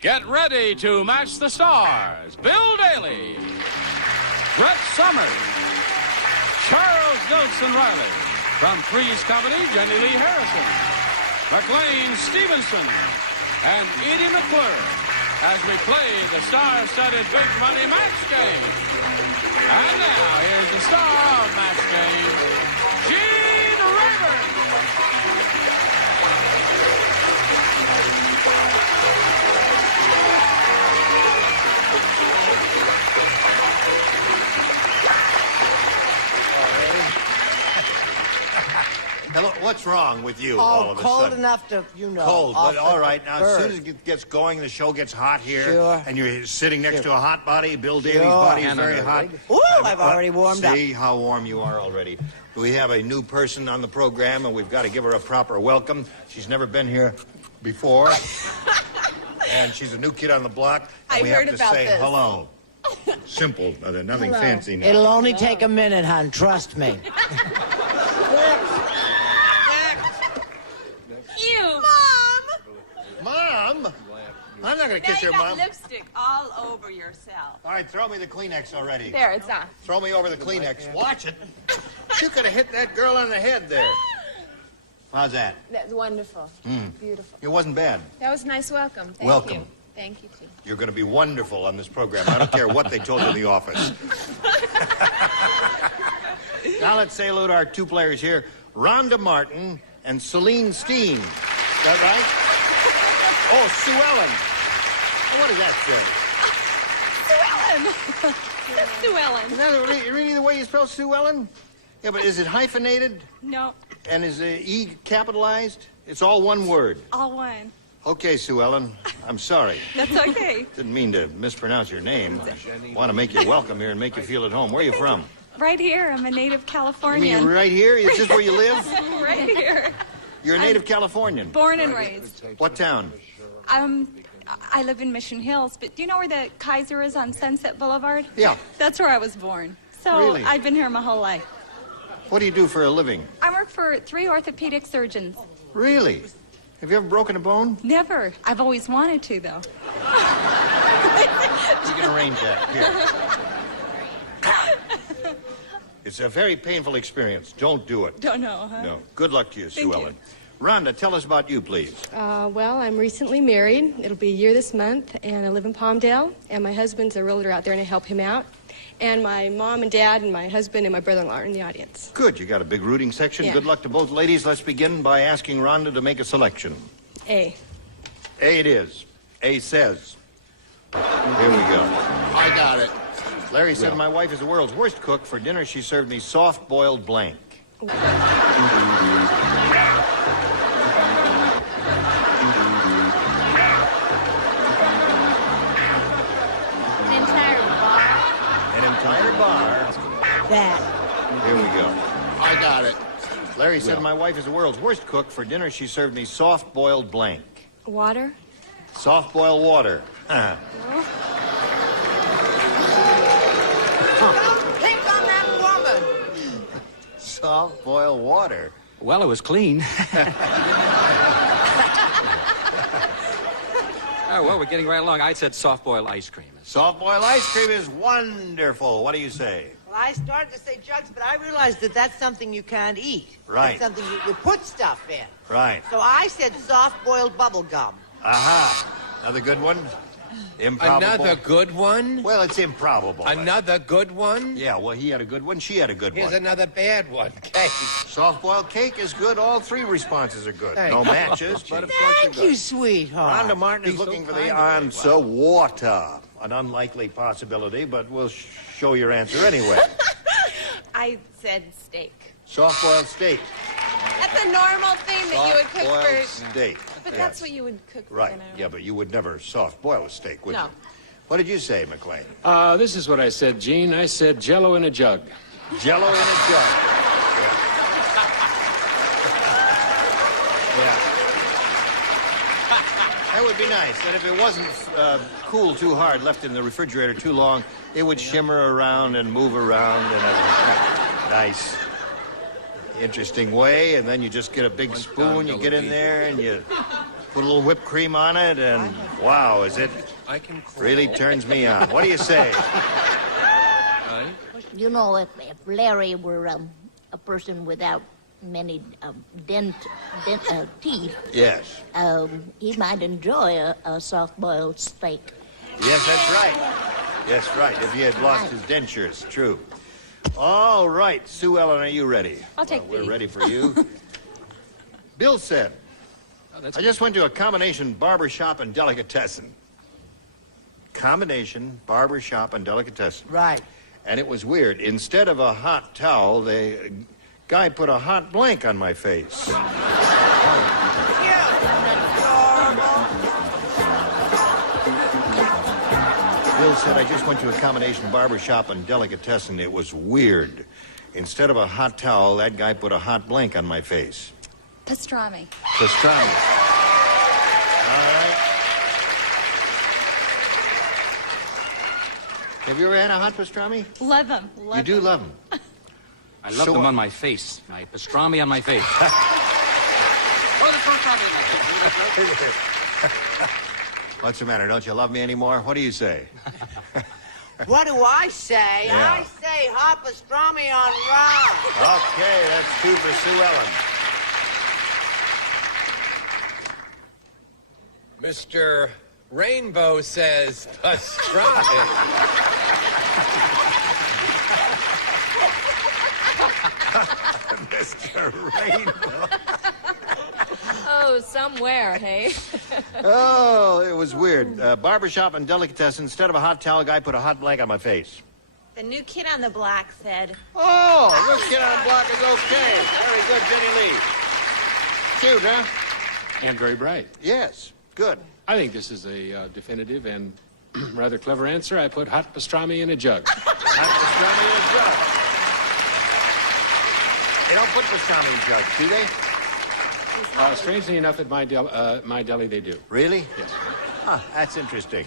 Get ready to match the stars. Bill Daly, Brett Summers, Charles Nelson Riley. From Three's Company, Jenny Lee Harrison, McLean Stevenson, and Edie McClure as we play the star-studded Big Money Match Game. And now, here's the star of Match Game, Gene Rayburn. Hello, what's wrong with you all of a cold sudden? enough to, you know. Cold, but all right. Now, as soon as bird. it gets going, the show gets hot here. Sure. And you're sitting next to a hot body. Bill Daly's Sure. body is And very another hot. rig. Ooh, I've already warmed up. See how warm you are already. We have a new person on the program, and we've got to give her a proper welcome. She's never been here before. And she's a new kid on the block. And we have to say hello. Simple, nothing fancy now. It'll only take a minute, hon. Trust me. You! Mom! I'm not going to kiss your Now you mom. got lipstick all over yourself. All right, throw me the Kleenex already. There, it's on. Throw me over the Kleenex. Watch it. You could have hit that girl on the head there. How's that? That's wonderful. Beautiful. It wasn't bad. That was a nice welcome. Thank Welcome. you. Thank you, too. You're going to be wonderful on this program. I don't care what they told you in the office. Now let's say hello to our two players here, Rhonda Martin and Celine Steen. Is that right? Oh, Sue Ellen. Well, what does that say? Sue Ellen. That's Sue Ellen. Is that really the way you spell Sue Ellen? Yeah, but is it hyphenated? No, And is the E capitalized? It's all one word. all one. Okay, Sue Ellen. I'm sorry. That's okay. Didn't mean to mispronounce your name. I want to make you welcome here and make you feel at home. Where are you from? Right here. I'm a native You Californian. mean right here? Is this where you live? Right here. You're a native Californian. Born and raised. What town? I live in Mission Hills, but do you know where the Kaiser is on Sunset Boulevard? Yeah. That's where I was born. So Really? I've been here my whole life. What do you do for a living? I work for 3 orthopedic surgeons. Really? Have you ever broken a bone? Never. I've always wanted to, though. You can arrange that. Here. It's a very painful experience. Don't do it. Don't know, huh? No. Good luck to you, Sue Thank you. Ellen. Rhonda, tell us about you, please. Well, I'm recently married. It'll be a year this month, and I live in Palmdale, and my husband's a realtor out there, and I help him out. And my mom and dad and my husband and my brother-in-law are in the audience. Good. You got a big rooting section. Yeah. Good luck to both ladies. Let's begin by asking Rhonda to make a selection. A. A it is. A says. Here we go. I got it. Larry said, my wife is the world's worst cook. For dinner, she served me soft-boiled blank. An entire bar. An entire bar. That. Here we go. I got it. Larry said, my wife is the world's worst cook. For dinner, she served me soft-boiled blank. Water. Soft-boiled water. Don't pick on that woman. Soft-boiled water. Well, it was clean. Oh, well, we're getting right along. I said soft-boiled ice cream. Soft-boiled ice cream is wonderful. What do you say? Well, I started to say jugs, but I realized that that's something you can't eat. Right. It's something you put stuff in. Right. So I said soft-boiled bubble gum. Aha. Another good one? Improbable. Another good one? Well, it's improbable. Another good one? Yeah, well, he had a good one. She had a good Here's one. another bad one. Cake. Soft-boiled cake is good. All three responses are good. Thank No you. matches, but of course Thank they're you, good. sweetheart. Rhonda Martin is He's so looking for the kind of me. answer water. An unlikely possibility, but we'll show your answer anyway. I said steak. Soft-boiled steak. That's a normal thing that you would cook Soft-boiled for... steak. But Yes. that's what you would cook for Right. dinner. Yeah, but you would never soft-boil a steak, would No. you? What did you say, McLean? This is what I said, Gene. I said Jell-O in a jug. Jell-O in a jug. Yeah. That would be nice. And if it wasn't cooled too hard, left in the refrigerator too long, it would shimmer around and move around in a nice, interesting way. And then you just get a big spoon, you get in there, and you Put a little whipped cream on it, and wow, really turns me on. What do you say? You know, if Larry were a person without many teeth, Yes. he might enjoy a soft-boiled steak. Yes, that's right. Yes, right. If he had lost his dentures, true. All right, Sue Ellen, are you ready? I'll take We're B. ready for you. Bill said, I just went to a combination barber shop and delicatessen. Combination barber shop and delicatessen. Right. And it was weird. Instead of a hot towel, the guy put a hot blank on my face. Bill said, I just went to a combination barber shop and delicatessen. It was weird. Instead of a hot towel, that guy put a hot blank on my face. Pastrami. Pastrami. All right. Have you ever had a hot pastrami? Love them. You do love them. I love them on my face. My pastrami on my face. Oh, the pastrami on my face. What's the matter? Don't you love me anymore? What do you say? What do I say? Yeah. I say hot pastrami on Ron. Okay, that's 2 for Sue Ellen. Mr. Rainbow says pastrami. Mr. Rainbow. Oh, somewhere, hey? Oh, it was weird. Barbershop and delicatessen. Instead of a hot towel, guy put a hot blank on my face. The new kid on the block said, Oh, this kid on the block is okay. Very good, Jenny Lee. Cute, huh? And very bright. Yes, good. I think this is a definitive and rather clever answer. I put hot pastrami in a jug. Hot pastrami in a jug. They don't put pastrami in jugs, do they? Strangely enough, at my deli, they do. Really? Yes. Huh, that's interesting.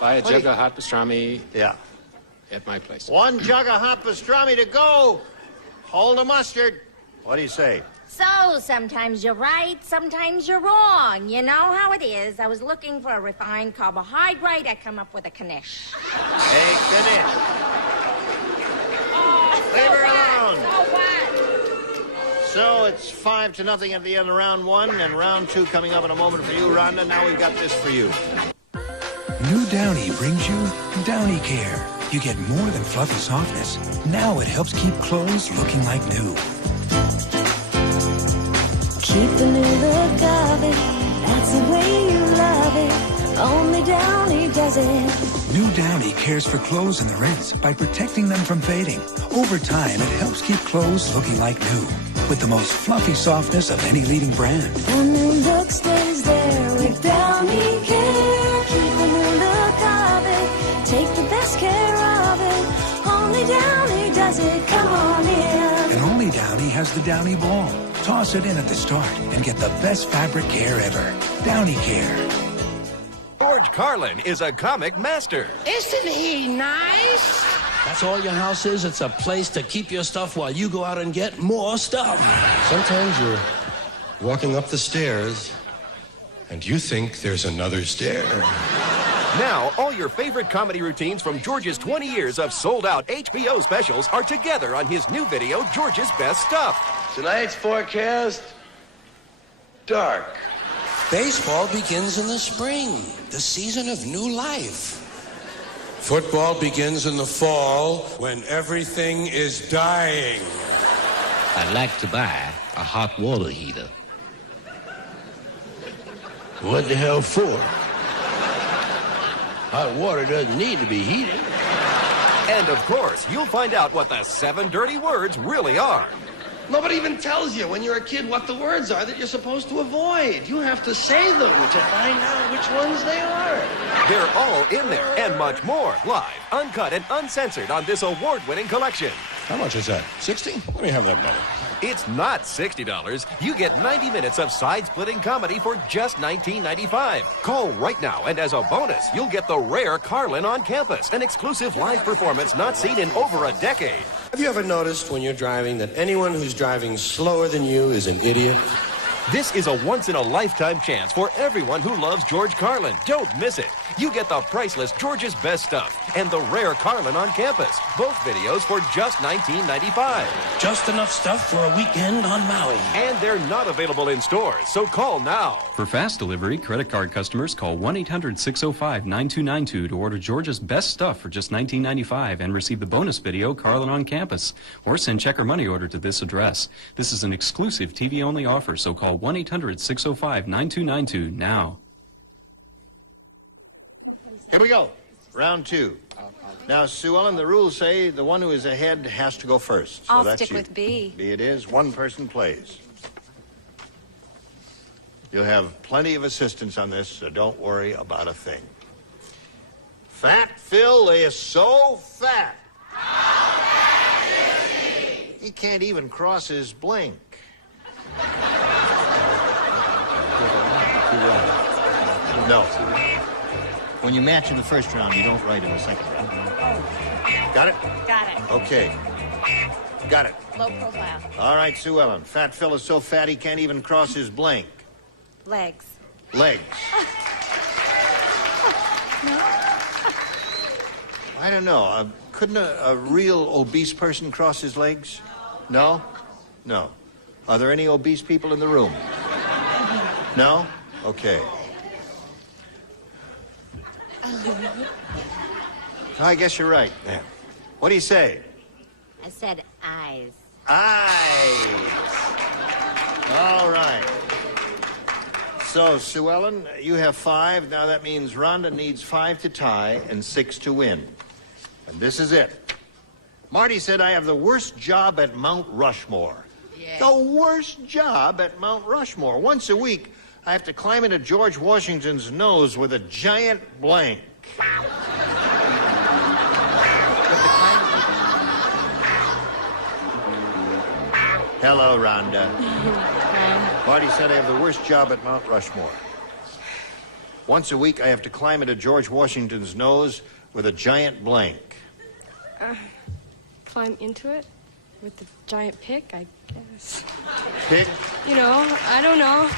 Buy a jug of hot pastrami Yeah. at my place. 1 jug of hot pastrami to go. Hold the mustard. What do you say? So, sometimes you're right, sometimes you're wrong. You know how it is. I was looking for a refined carbohydrate. I come up with a knish. Hey, finish. Leave her alone. So what? So it's 5-0 at the end of round 1, and round 2 coming up in a moment for you, Rhonda. Now we've got this for you. New Downy brings you Downy Care. You get more than fluffy softness. Now it helps keep clothes looking like new. Keep the new look of it. That's the way you love it. Only Downy does it. New Downy cares for clothes and the rinse by protecting them from fading. Over time, it helps keep clothes looking like new. With the most fluffy softness of any leading brand. The new look stays there with Downy Care. Keep the new look of it. Take the best care of it. Only Downy does it. Come on in. And only Downy has the Downy ball. Toss it in at the start and get the best fabric care ever. Downy Care. George Carlin is a comic master. Isn't he nice? That's all your house is. It's a place to keep your stuff while you go out and get more stuff. Sometimes you're walking up the stairs and you think there's another stair. Now, all your favorite comedy routines from George's 20 years of sold-out HBO specials are together on his new video, George's Best Stuff. Tonight's forecast, dark. Baseball begins in the spring, the season of new life. Football begins in the fall when everything is dying. I'd like to buy a hot water heater. What the hell for? Hot water doesn't need to be heated. And of course, you'll find out what the 7 dirty words really are. Nobody even tells you when you're a kid what the words are that you're supposed to avoid. You have to say them to find out which ones they are. They're all in there and much more, live, uncut, and uncensored on this award-winning collection. How much is that? 60? Let me have that money. It's not $60. You get 90 minutes of side-splitting comedy for just $19.95. Call right now, and as a bonus, you'll get the rare Carlin on Campus, an exclusive live performance not seen in over a decade. Have you ever noticed when you're driving that anyone who's driving slower than you is an idiot? This is a once-in-a-lifetime chance for everyone who loves George Carlin. Don't miss it. You get the priceless George's Best Stuff and the rare Carlin on Campus. Both videos for just $19.95. Just enough stuff for a weekend on Maui. And they're not available in stores, so call now. For fast delivery, credit card customers call 1-800-605-9292 to order George's Best Stuff for just $19.95 and receive the bonus video Carlin on Campus. Or send check or money order to this address. This is an exclusive TV-only offer, so call 1-800-605-9292 now. Here we go. Round 2. Now, Sue Ellen, the rules say the one who is ahead has to go first. So I'll that's stick you. with B. B it is. One person plays. You'll have plenty of assistance on this, so don't worry about a thing. Fat Phil is so fat. How fat is he? He can't even cross his blink. No. When you match in the first round, you don't write in the second round. Got it? Got it. Okay. Got it. Low profile. All right, Sue Ellen. Fat Phil is so fat he can't even cross his blank. Legs. Legs. I don't know. Couldn't a real obese person cross his legs? No? No. Are there any obese people in the room? No? Okay. I guess you're right. Yeah. What do you say? I said eyes. Eyes. All right. So, Sue Ellen, you have 5. Now that means Rhonda needs 5 to tie and 6 to win. And this is it. Marty said I have the worst job at Mount Rushmore. Yeah. The worst job at Mount Rushmore. Once a week, I have to climb into George Washington's nose with a giant blank. Hello, Rhonda. Marty said I have the worst job at Mount Rushmore. Once a week, I have to climb into George Washington's nose with a giant blank. Climb into it with the giant pick, I guess. Pick? You know, I don't know.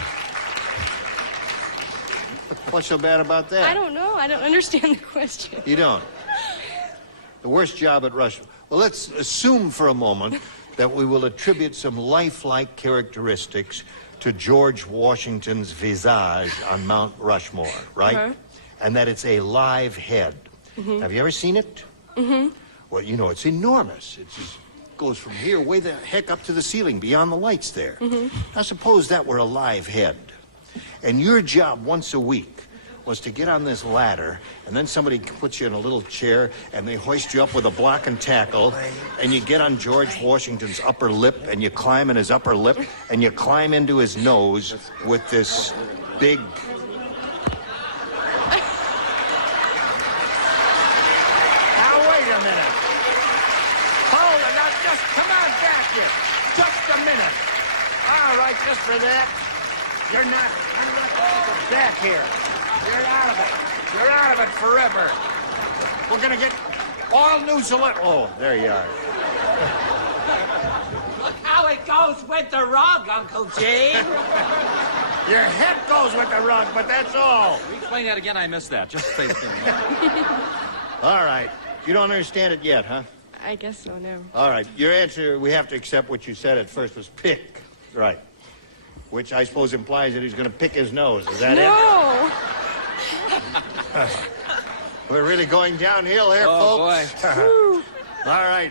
What's so bad about that? I don't know. I don't understand the question. You don't? The worst job at Rushmore. Well, let's assume for a moment that we will attribute some lifelike characteristics to George Washington's visage on Mount Rushmore, right? Uh-huh. And that it's a live head. Mm-hmm. Have you ever seen it? Mm-hmm. Well, you know, it's enormous. It just goes from here way the heck up to the ceiling, beyond the lights there. Mm-hmm. Now, suppose that were a live head. And your job once a week was to get on this ladder, and then somebody puts you in a little chair, and they hoist you up with a block and tackle, and you get on George Washington's upper lip, and you climb in his upper lip, and you climb into his nose with this big... Now, wait a minute. Hold it. Now, just come on back here. Just a minute. All right, just for that. I'm not going to get back here. You're out of it. You're out of it forever. We're going to get all new celebrities. Oh, there you are. Look how it goes with the rug, Uncle Gene. Your head goes with the rug, but that's all. Explain that again. I missed that. Just say it to me. All right. You don't understand it yet, huh? I guess so, no. All right. Your answer, we have to accept what you said at first, was pick. Right. Which I suppose implies that he's going to pick his nose. Is that No! We're really going downhill here, folks. Oh, boy. All right.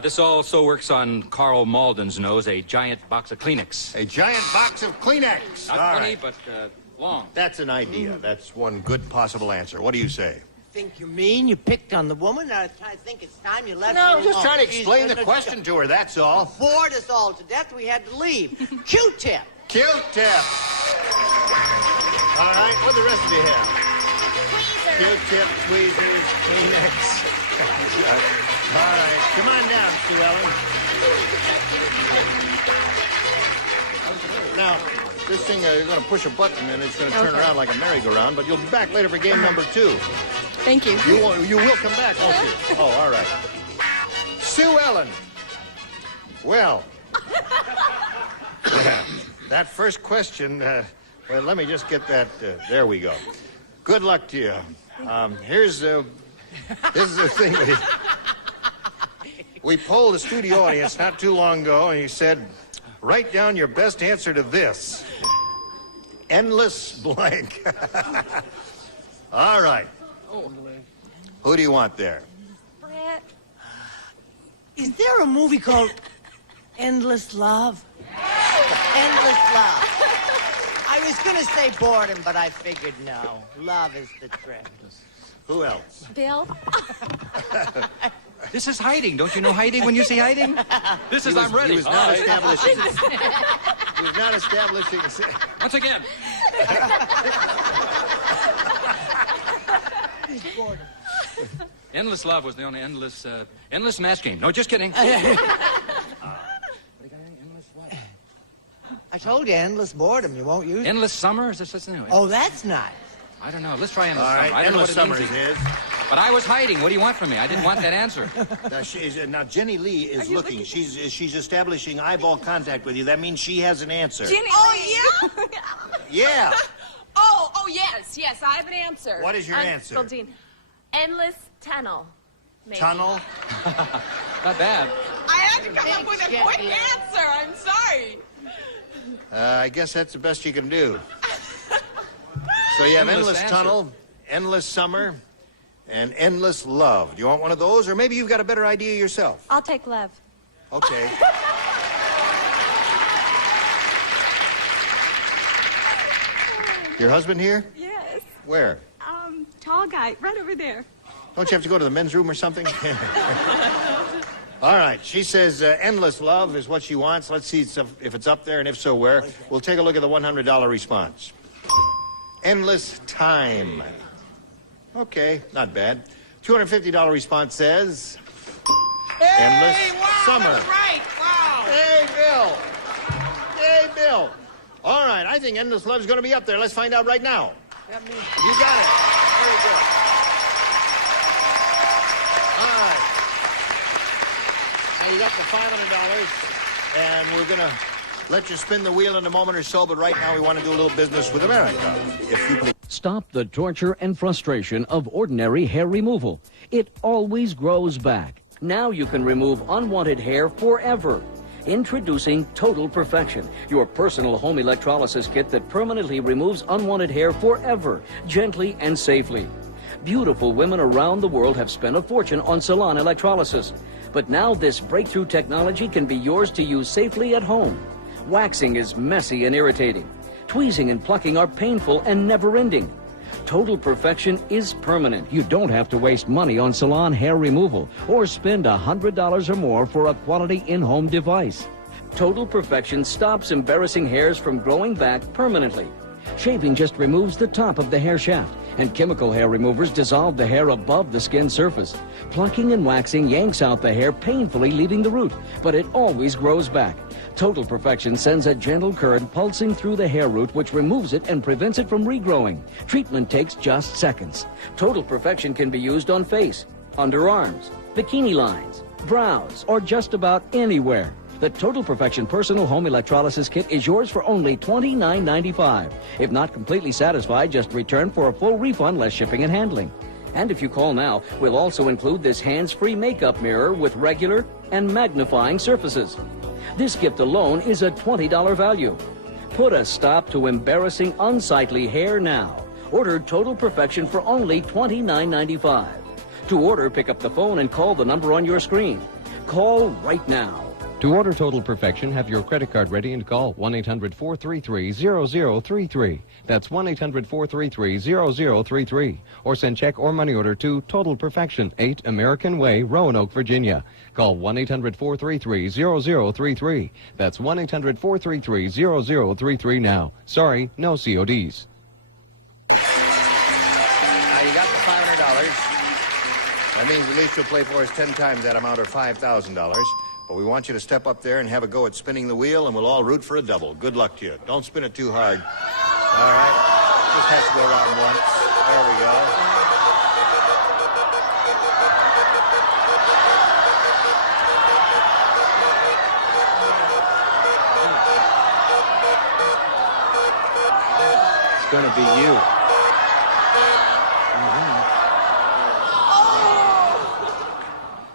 This also works on Carl Malden's nose, a giant box of Kleenex. A giant box of Kleenex. Not All funny, right. but long. That's an idea. That's one good possible answer. What do you say? Think you mean you picked on the woman? I think it's time you left No, her I'm just alone. trying to She's explain the gonna question to her, that's all. Bored us all to death. We had to leave. Q-tip. Q-tip. All right, what do the rest of you have? Q-tip, tweezers, Kleenex. All right, come on down, Sue Ellen. Now, this thing, you're going to push a button and it's going to turn around like a merry-go-round, but you'll be back later for game number 2. Thank you. You will come back, won't you? Oh, all right. Sue Ellen. Well. That first question, well, let me just get that. There we go. Good luck to you. This is the thing. We polled the studio audience not too long ago, and he said, write down your best answer to this. Endless blank. All right. Who do you want there? Brett. Is there a movie called Endless Love? Endless Love. I was going to say boredom, but I figured no. Love is the trick. Who else? Bill. This is hiding. Don't you know hiding when you say hiding? This is I'm ready. He was not establishing. He was not establishing. Once again. Endless Love was the only endless match game. No, just kidding. I told you, endless boredom. You won't use it. Endless Summer? Is this what's new? Oh, that's not. I don't know. Let's try Endless All right, Summer. I don't know Endless what it Summer means. is. But I was hiding. What do you want from me? I didn't want that answer. Now Jenny Lee is looking. She's establishing eyeball contact with you. That means she has an answer. Jenny Oh, Lee. yeah? Yeah. Oh, yes, I have an answer. What is your answer? Well, Dean, endless tunnel. Maybe. Tunnel? Not bad. I had to come up with a quick answer. I'm sorry. I guess that's the best you can do. So you have endless answer. tunnel, endless summer, and endless love. Do you want one of those, or maybe you've got a better idea yourself? I'll take love. Okay. Your husband here? Yes. Where? Tall guy, right over there. Don't you have to go to the men's room or something? All right. She says endless love is what she wants. Let's see if it's up there, and if so, where. We'll take a look at the $100 response. Endless time. Okay, not bad. $250 response says... endless summer. That was right. Wow. Hey, Bill. Hey, Bill. All right, I think endless love is going to be up there. Let's find out right now. You got it. Very good. All right. Now you got the $500, and we're going to let you spin the wheel in a moment or so, but right now we want to do a little business with America, if you please. Stop the torture and frustration of ordinary hair removal. It always grows back. Now you can remove unwanted hair forever. Introducing Total Perfection, your personal home electrolysis kit that permanently removes unwanted hair forever, gently and safely. Beautiful women around the world have spent a fortune on salon electrolysis. But now this breakthrough technology can be yours to use safely at home. Waxing is messy and irritating. Tweezing and plucking are painful and never-ending. Total Perfection is permanent. You don't have to waste money on salon hair removal or spend $100 or more for a quality in-home device. Total Perfection stops embarrassing hairs from growing back permanently. Shaving just removes the top of the hair shaft, and chemical hair removers dissolve the hair above the skin surface. Plucking and waxing yanks out the hair, painfully leaving the root, but it always grows back. Total Perfection sends a gentle current pulsing through the hair root, which removes it and prevents it from regrowing. Treatment takes just seconds. Total Perfection can be used on face, underarms, bikini lines, brows, or just about anywhere. The Total Perfection Personal Home Electrolysis Kit is yours for only $29.95. If not completely satisfied, just return for a full refund, less shipping and handling. And if you call now, we'll also include this hands-free makeup mirror with regular and magnifying surfaces. This gift alone is a $20 value. Put a stop to embarrassing, unsightly hair now. Order Total Perfection for only $29.95. To order, pick up the phone and call the number on your screen. Call right now. To order Total Perfection, have your credit card ready and call 1-800-433-0033. That's 1-800-433-0033. Or send check or money order to Total Perfection, 8 American Way, Roanoke, Virginia. Call 1-800-433-0033. That's 1-800-433-0033 now. Sorry, no CODs. Now you got the $500. That means at least you'll play for us 10 times that amount, or $5,000. But we want you to step up there and have a go at spinning the wheel, and we'll all root for a double. Good luck to you. Don't spin it too hard. All right? Just has to go around once. There we go. going to be you.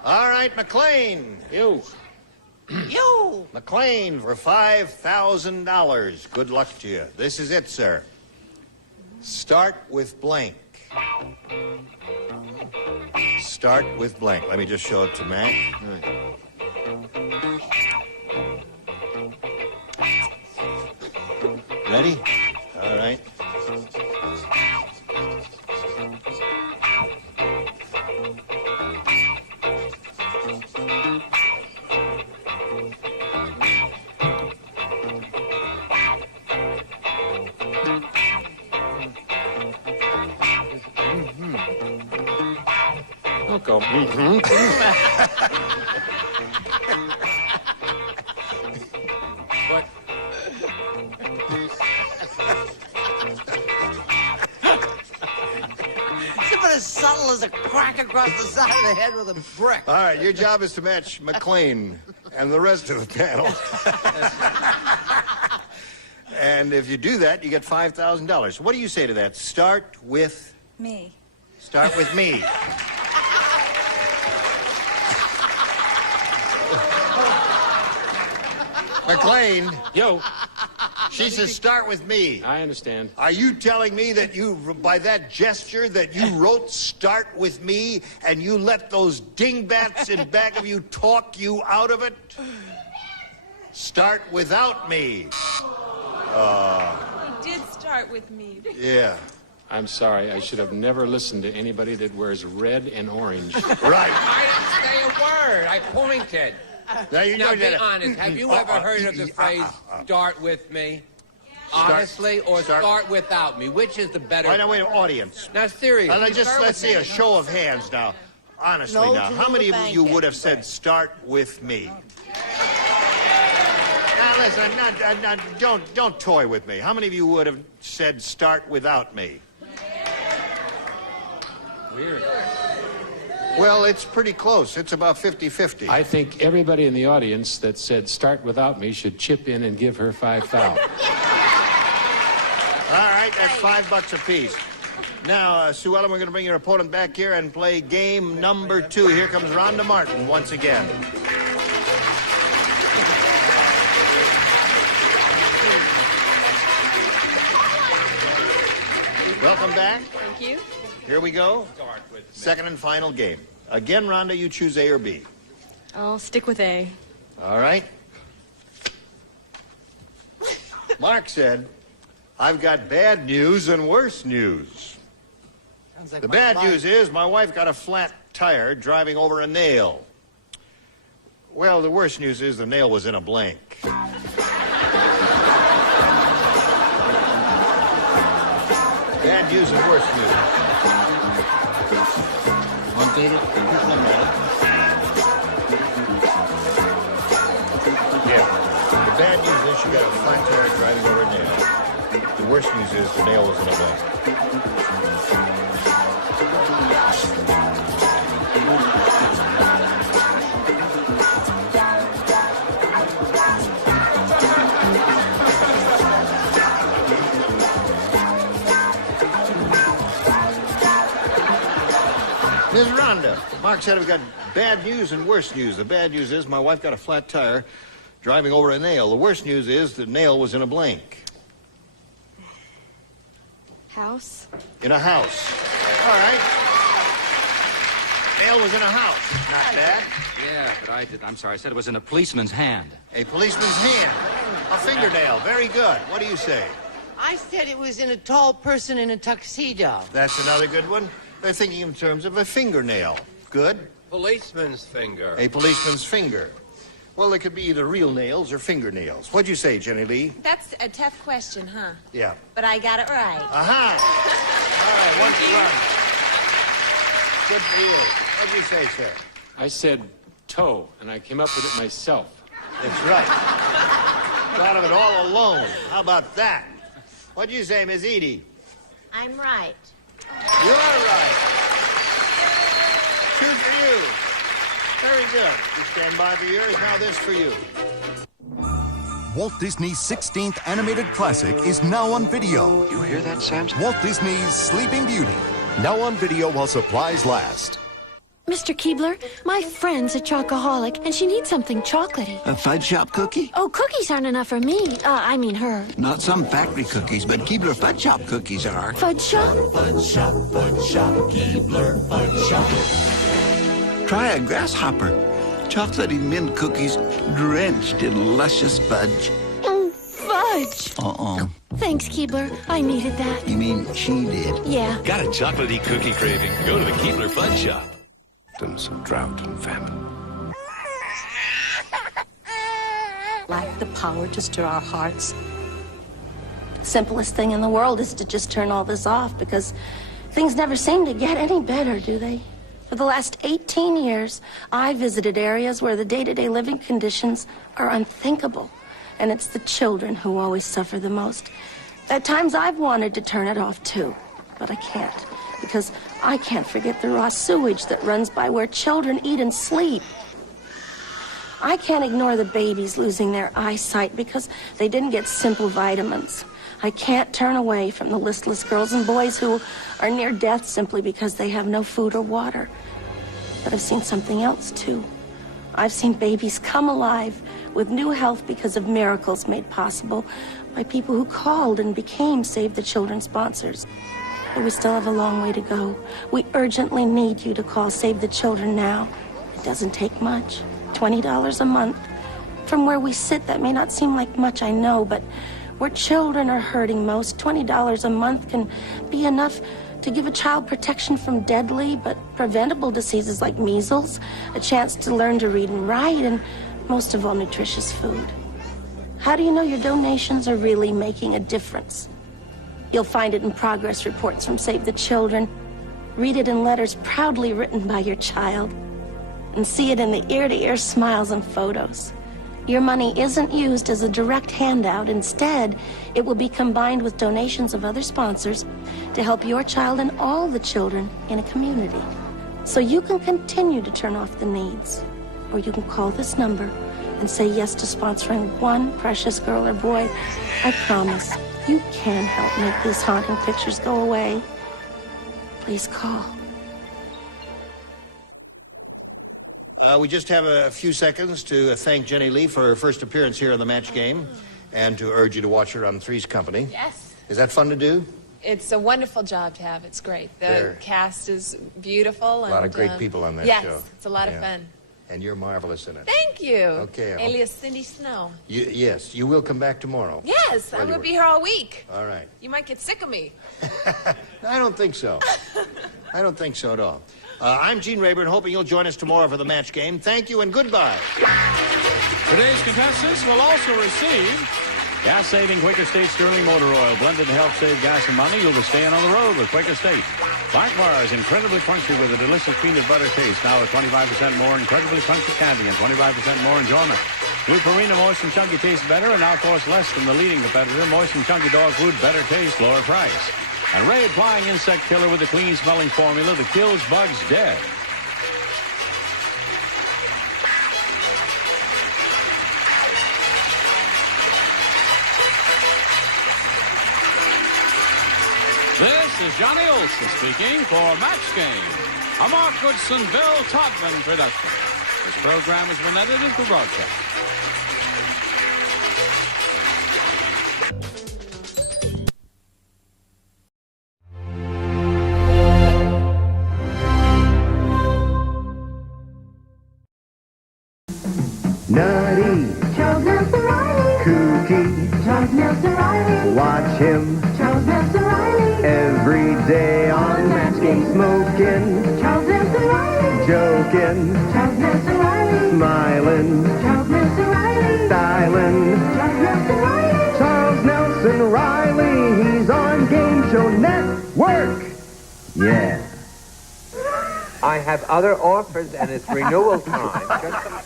All right, McLean. You. You. McLean for $5,000. Good luck to you. This is it, sir. Start with blank. Start with blank. Let me just show it to Mac. Ready? All right. Don't go. What? It's about as subtle as a crack across the side of the head with a brick. All right, your job is to match McLean and the rest of the panel. And if you do that, you get $5,000. What do you say to that? Start with... Me. Start with me. McLean. Yo. She says start with me. I understand. Are you telling me that you, by that gesture, that you wrote start with me and you let those dingbats in back of you talk you out of it? Start without me. He did start with me. Yeah. I'm sorry. I should have never listened to anybody that wears red and orange. Right. I didn't say a word. I pointed. Now, be honest. Have you ever heard of the phrase, start with me? Honestly, or start without me? Which is the better? Wait, audience. Now, seriously. Let's see a show of hands now. Honestly now, how many of you would have said start with me? Now, listen, don't toy with me. How many of you would have said start without me? Weird. Well, it's pretty close. It's about 50-50. I think everybody in the audience that said start without me should chip in and give her $5,000. All right, that's $5 apiece. Now, Sue Ellen, we're going to bring your opponent back here and play game number 2. Here comes Rhonda Martin once again. Welcome back. Thank you. Here we go. Second and final game. Again, Rhonda, you choose A or B. I'll stick with A. All right. Mark said, I've got bad news and worse news. Like the bad news is my wife got a flat tire driving over a nail. Well, the worst news is the nail was in a blank. Bad news and worse news. Want to take it? Yeah. The bad news is she got a flat tire driving over a nail. The worst news is the nail was in a blank. Ms. Rhonda, Mark said I've got bad news and worse news. The bad news is my wife got a flat tire driving over a nail. The worst news is the nail was in a blank. House? In a house. All right. Nail was in a house. Not bad. Yeah, but I'm sorry. I said it was in a policeman's hand. A policeman's hand. A fingernail. Very good. What do you say? I said it was in a tall person in a tuxedo. That's another good one. They're thinking in terms of a fingernail. Good. Policeman's finger. A policeman's finger. Well, it could be either real nails or fingernails. What'd you say, Jenny Lee? That's a tough question, huh? Yeah. But I got it right. Aha! All right, one for Good for you. What'd you say, sir? I said toe, and I came up with it myself. That's right. Thought of it all alone. How about that? What'd you say, Miss Edie? I'm right. You are right. 2 for you. Very good. You stand by for yours. Now this for you. Walt Disney's 16th animated classic is now on video. You hear that, Samson? Walt Disney's Sleeping Beauty. Now on video while supplies last. Mr. Keebler, my friend's a chocoholic, and she needs something chocolatey. A fudge shop cookie? Oh, cookies aren't enough for me. I mean her. Not some factory cookies, but Keebler fudge shop cookies are. Fudge shop? Fudge shop, Keebler fudge shop. Try a grasshopper. Chocolatey mint cookies drenched in luscious fudge. Fudge. Uh-oh. Thanks, Keebler. I needed that. You mean she did? Yeah. Got a chocolatey cookie craving? Go to the Keebler Fudge Shop. Of drought and famine. Lack the power to stir our hearts. The simplest thing in the world is to just turn all this off, because things never seem to get any better, do they? For the last 18 years, I visited areas where the day-to-day living conditions are unthinkable, and it's the children who always suffer the most. At times I've wanted to turn it off too, but I can't, because I can't forget the raw sewage that runs by where children eat and sleep. I can't ignore the babies losing their eyesight because they didn't get simple vitamins. I can't turn away from the listless girls and boys who are near death simply because they have no food or water. But I've seen something else, too. I've seen babies come alive with new health because of miracles made possible by people who called and became Save the Children sponsors. But we still have a long way to go. We urgently need you to call Save the Children now. It doesn't take much. $20 a month. From where we sit, that may not seem like much, I know, but where children are hurting most, $20 a month can be enough to give a child protection from deadly but preventable diseases like measles, a chance to learn to read and write, and most of all, nutritious food. How do you know your donations are really making a difference? You'll find it in progress reports from Save the Children. Read it in letters proudly written by your child. And see it in the ear-to-ear smiles and photos. Your money isn't used as a direct handout. Instead, it will be combined with donations of other sponsors to help your child and all the children in a community. So you can continue to turn off the needs. Or you can call this number and say yes to sponsoring one precious girl or boy. I promise you can help make these haunting pictures go away. Please call. We just have a few seconds to thank Jenny Lee for her first appearance here on the Match Game and to urge you to watch her on Three's Company. Yes. Is that fun to do? It's a wonderful job to have. It's great. The cast is beautiful. A lot of great people on that show. Yes, it's a lot of fun. And you're marvelous in it. Thank you. Okay. Alias Cindy Snow. Yes, you will come back tomorrow. Yes, I will be here all week. All right. You might get sick of me. I don't think so. I don't think so at all. I'm Gene Rayburn, hoping you'll join us tomorrow for the Match Game. Thank you and goodbye. Today's contestants will also receive gas-saving Quaker State Sterling Motor Oil, blended to help save gas and money. You'll be staying on the road with Quaker State. Black bars, incredibly crunchy with a delicious peanut butter taste. Now with 25% more incredibly crunchy candy and 25% more enjoyment. New Purina Moist and Chunky tastes better and now costs less than the leading competitor. Moist and Chunky dog food, better taste, lower price. And Raid Flying Insect Killer with a clean-smelling formula that kills bugs dead. This is Johnny Olson speaking for Match Game, a Mark Goodson, Bill Todman production. This program has been edited for broadcast. Nutty, Charles Nelson Riley. kooky, Charles Nelson Riley. watch him Charles Nelson Riley. every day on Match Game, smoking, Charles Nelson Riley. joking, Charles Nelson Riley. smiling, Charles Nelson Riley. styling. Charles Nelson Riley. Charles Nelson Riley, he's on Game Show Network. Yeah. I have other offers, and it's renewal time.